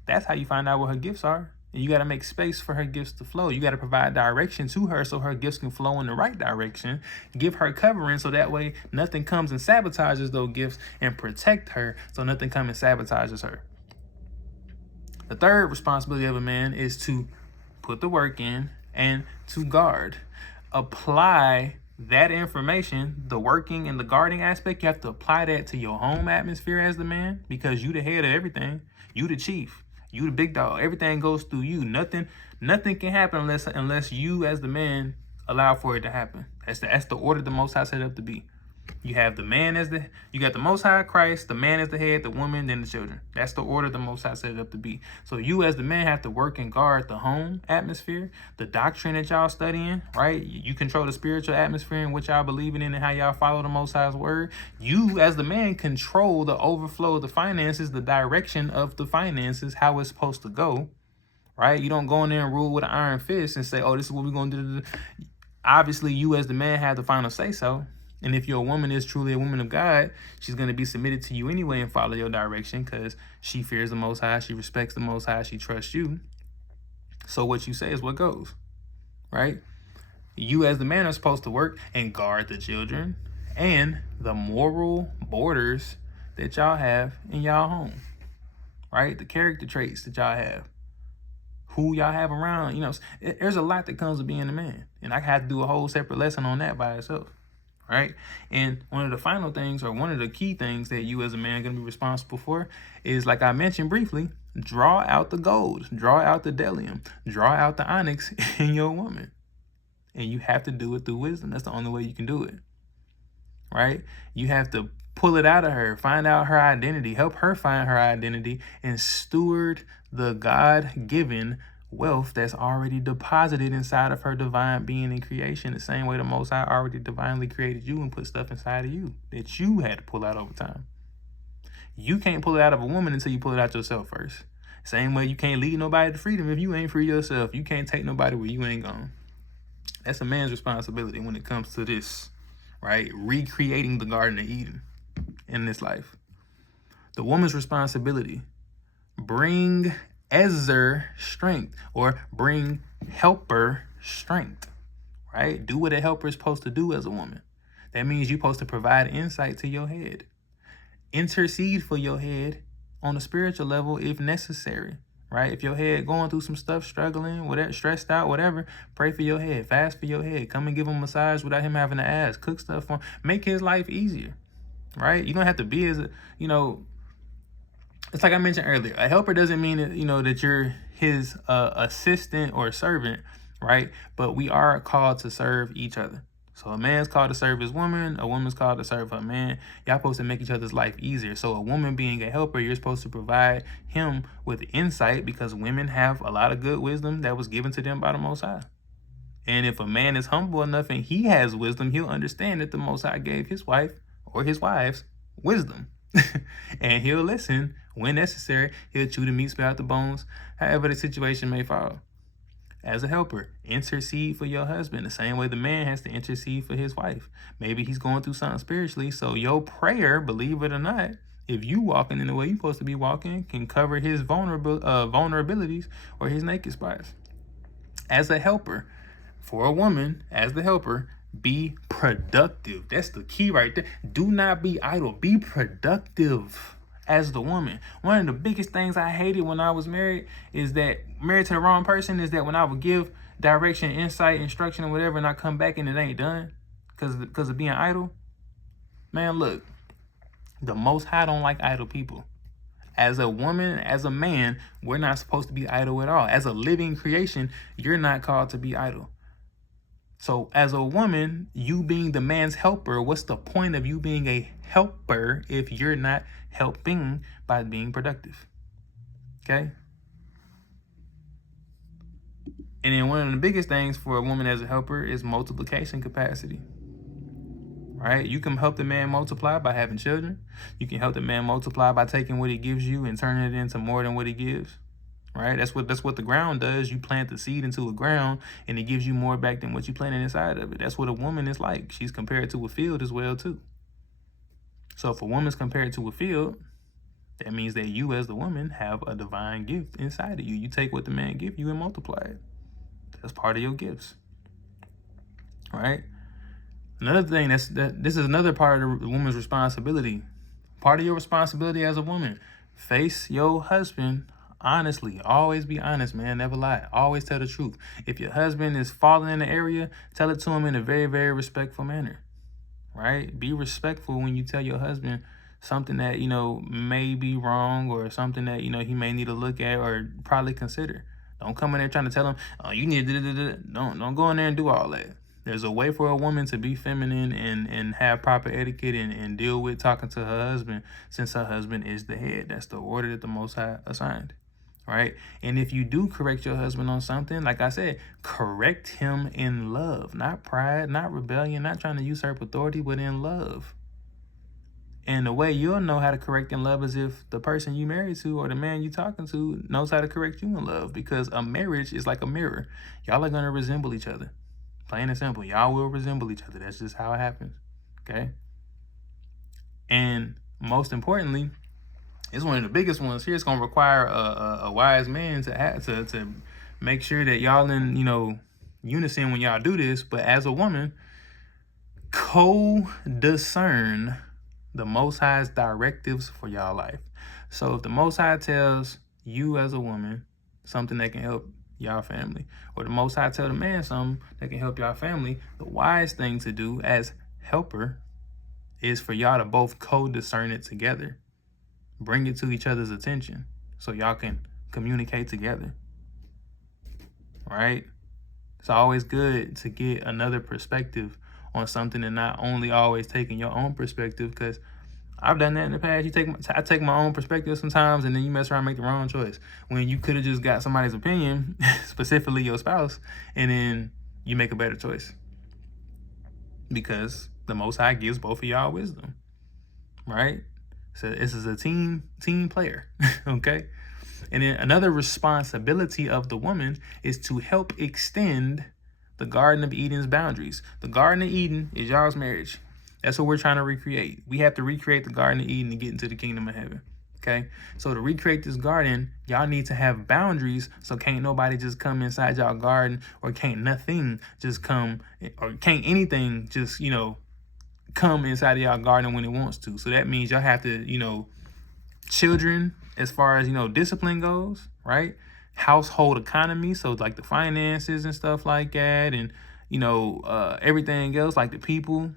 That's how you find out what her gifts are. And you got to make space for her gifts to flow. You got to provide direction to her so her gifts can flow in the right direction. Give her covering so that way nothing comes and sabotages those gifts, and protect her so nothing comes and sabotages her. The third responsibility of a man is to put the work in and to guard. Apply that information, the working and the guarding aspect, you have to apply that to your home atmosphere as the man, because you the head of everything. You the chief. You the big dog. Everything goes through you. Nothing can happen unless you as the man allow for it to happen. That's the order the Most High set up to be. You have you got the Most High Christ, the man is the head, the woman, then the children. That's the order the Most High set it up to be. So you as the man have to work and guard the home atmosphere, the doctrine that y'all studying, right? You control the spiritual atmosphere in which y'all believing in and how y'all follow the Most High's word. You as the man control the overflow of the finances, the direction of the finances, how it's supposed to go, right? You don't go in there and rule with an iron fist and say, oh, this is what we're going to do. Obviously, you as the man have the final say so. And if your woman is truly a woman of God, she's going to be submitted to you anyway and follow your direction because she fears the Most High, she respects the Most High, she trusts you. So what you say is what goes, right? You as the man are supposed to work and guard the children and the moral borders that y'all have in y'all home, right? The character traits that y'all have, who y'all have around. There's a lot that comes with being a man. And I have to do a whole separate lesson on that by itself. right? And one of the final things, or one of the key things that you as a man are going to be responsible for is, like I mentioned briefly, draw out the gold, draw out the bdellium, draw out the onyx in your woman. And you have to do it through wisdom. That's the only way you can do it, right? You have to pull it out of her, find out her identity, help her find her identity, and steward the God-given wealth that's already deposited inside of her divine being and creation, the same way the Most High already divinely created you and put stuff inside of you that you had to pull out over time. You can't pull it out of a woman until you pull it out yourself first. Same way you can't lead nobody to freedom if you ain't free yourself. You can't take nobody where you ain't gone. That's a man's responsibility when it comes to this, right? Recreating the Garden of Eden in this life. The woman's responsibility, bring Ezer strength, or bring helper strength, right? Do what a helper is supposed to do as a woman. That means you're supposed to provide insight to your head. Intercede for your head on a spiritual level if necessary, right? If your head going through some stuff, struggling, whatever, stressed out, whatever, pray for your head, fast for your head, come and give him a massage without him having to ask, cook stuff for him, make his life easier, right? You don't have to be as a, it's like I mentioned earlier, a helper doesn't mean that, that you're his assistant or servant, right? But we are called to serve each other. So a man's called to serve his woman, a woman's called to serve her man. Y'all supposed to make each other's life easier. So a woman being a helper, you're supposed to provide him with insight, because women have a lot of good wisdom that was given to them by the Most High. And if a man is humble enough and he has wisdom, he'll understand that the Most High gave his wife or his wives wisdom. And he'll listen when necessary. He'll chew the meat, spit out the bones, however the situation may fall. As a helper, intercede for your husband the same way the man has to intercede for his wife. Maybe he's going through something spiritually, so your prayer, believe it or not, if you walking in the way you're supposed to be walking, can cover his vulnerabilities or his naked spots. As a helper, for a woman, as the helper, be productive. That's the key right there. Do not be idle. Be productive as the woman. One of the biggest things I hated when I was married is that, married to the wrong person, is that when I would give direction, insight, instruction, or whatever, and I come back and it ain't done because of being idle. Man, look, the Most High don't like idle people. As a woman, as a man, we're not supposed to be idle at all. As a living creation, you're not called to be idle. So as a woman, you being the man's helper, what's the point of you being a helper if you're not helping by being productive? Okay? And then one of the biggest things for a woman as a helper is multiplication capacity. Right? You can help the man multiply by having children. You can help the man multiply by taking what he gives you and turning it into more than what he gives. Right? That's what the ground does. You plant the seed into a ground and it gives you more back than what you planted inside of it. That's what a woman is like. She's compared to a field as well too. So if a woman's compared to a field, that means that you as the woman have a divine gift inside of you. You take what the man gives you and multiply it. That's part of your gifts. Right? Another thing, this is another part of the woman's responsibility. Part of your responsibility as a woman, face your husband honestly. Always be honest, man. Never lie. Always tell the truth. If your husband is falling in the area, tell it to him in a very, very respectful manner. Right? Be respectful when you tell your husband something that, may be wrong, or something that, he may need to look at or probably consider. Don't come in there trying to tell him, oh, you need to, don't go in there and do all that. There's a way for a woman to be feminine and have proper etiquette and deal with talking to her husband, since her husband is the head. That's the order that the Most High assigned. Right? And if you do correct your husband on something, like I said, correct him in love, not pride, not rebellion, not trying to usurp authority, but in love. And the way you'll know how to correct in love is if the person you married to or the man you talking to knows how to correct you in love, because a marriage is like a mirror. Y'all are going to resemble each other. Plain and simple. Y'all will resemble each other. That's just how it happens. Okay? And most importantly, it's one of the biggest ones here. It's going to require a wise man to make sure that y'all in, unison when y'all do this. But as a woman, co-discern the Most High's directives for y'all life. So if the Most High tells you as a woman something that can help y'all family, or the Most High tell the man something that can help y'all family, the wise thing to do as helper is for y'all to both co-discern it together. Bring it to each other's attention so y'all can communicate together, right? It's always good to get another perspective on something and not only always taking your own perspective, because I've done that in the past. I take my own perspective sometimes, and then you mess around and make the wrong choice when you could have just got somebody's opinion, specifically your spouse, and then you make a better choice because the Most High gives both of y'all wisdom, right? So this is a team player, okay? And then another responsibility of the woman is to help extend the Garden of Eden's boundaries. The Garden of Eden is y'all's marriage. That's what we're trying to recreate. We have to recreate the Garden of Eden to get into the kingdom of heaven, okay? So to recreate this garden, y'all need to have boundaries so can't nobody just come inside y'all garden, or can't nothing just come, or can't anything just, come inside of y'all garden when it wants to. So that means y'all have to, children, as far as, discipline goes, right? Household economy, so like the finances and stuff like that, and, everything else, like the people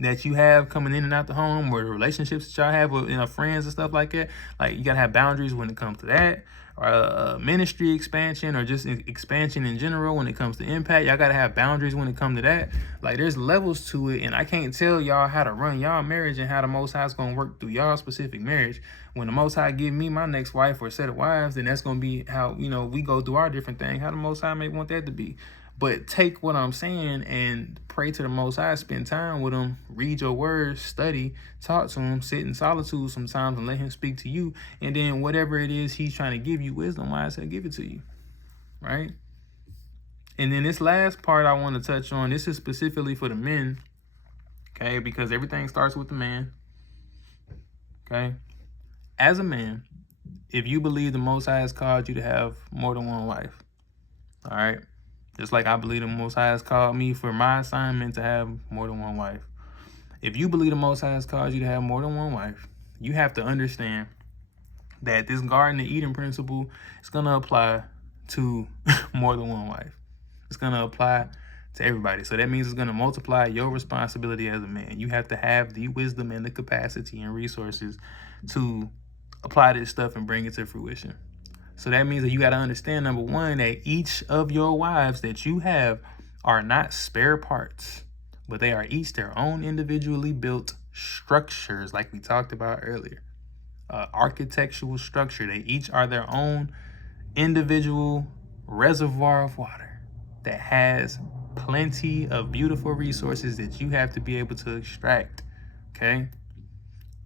that you have coming in and out the home, or the relationships that y'all have with friends and stuff like that. Like, you gotta have boundaries when it comes to that, or ministry expansion, or just expansion in general. When it comes to impact, y'all gotta have boundaries when it comes to that. Like, there's levels to it, and I can't tell y'all how to run y'all marriage and how the Most High is gonna work through y'all specific marriage. When the Most High give me my next wife or set of wives, then that's gonna be how we go through our different thing, how the Most High may want that to be. But take what I'm saying and pray to the Most High, spend time with him, read your words, study, talk to him, sit in solitude sometimes and let him speak to you. And then whatever it is he's trying to give you wisdom-wise, he'll give it to you, right? And then this last part I want to touch on, this is specifically for the men, okay? Because everything starts with the man, okay? As a man, if you believe the Most High has called you to have more than one wife, all right? Just like I believe the Most High has called me for my assignment to have more than one wife. If you believe the Most High has called you to have more than one wife, you have to understand that this Garden of Eden principle is going to apply to more than one wife. It's going to apply to everybody. So that means it's going to multiply your responsibility as a man. You have to have the wisdom and the capacity and resources to apply this stuff and bring it to fruition. So that means that you got to understand, number one, that each of your wives that you have are not spare parts, but they are each their own individually built structures, like we talked about earlier. Architectural structure. They each are their own individual reservoir of water that has plenty of beautiful resources that you have to be able to extract, okay?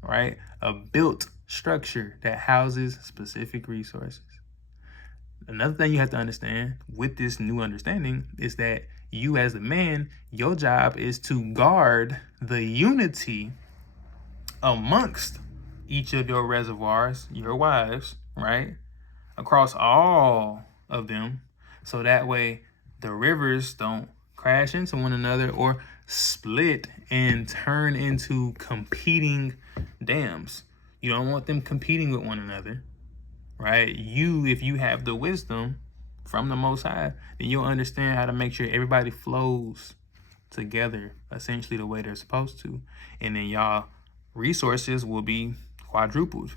Right? A built structure that houses specific resources. Another thing you have to understand with this new understanding is that you as a man, your job is to guard the unity amongst each of your reservoirs, your wives, right? Across all of them. So that way the rivers don't crash into one another or split and turn into competing dams. You don't want them competing with one another. Right? If you have the wisdom from the Most High, then you'll understand how to make sure everybody flows together essentially the way they're supposed to. And then y'all resources will be quadrupled.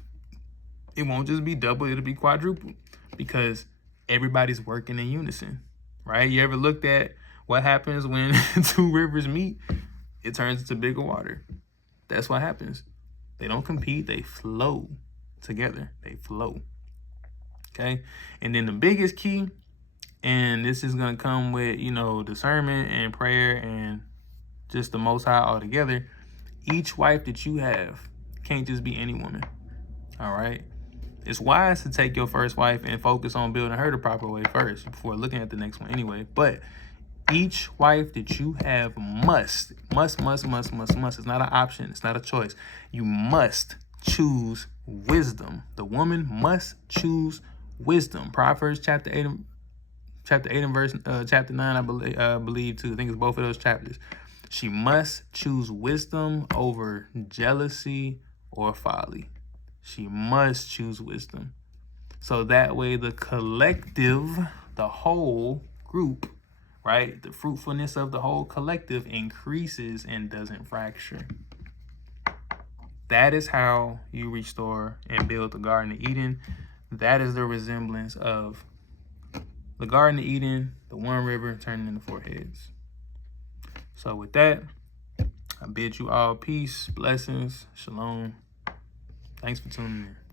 It won't just be double, it'll be quadrupled because everybody's working in unison, right? You ever looked at what happens when two rivers meet? It turns into bigger water. That's what happens. They don't compete, they flow together. They flow. Okay, and then the biggest key, and this is going to come with, discernment and prayer and just the Most High all together. Each wife that you have can't just be any woman. All right. It's wise to take your first wife and focus on building her the proper way first before looking at the next one anyway. But each wife that you have must. It's not an option. It's not a choice. You must choose wisdom. The woman must choose wisdom. Proverbs chapter 8 and verse chapter 9, I believe too. I think it's both of those chapters. She must choose wisdom over jealousy or folly. She must choose wisdom. So that way the collective, the whole group, right? The fruitfulness of the whole collective increases and doesn't fracture. That is how you restore and build the Garden of Eden. That is the resemblance of the Garden of Eden, the one river turning into four heads. So with that, I bid you all peace, blessings, shalom. Thanks for tuning in.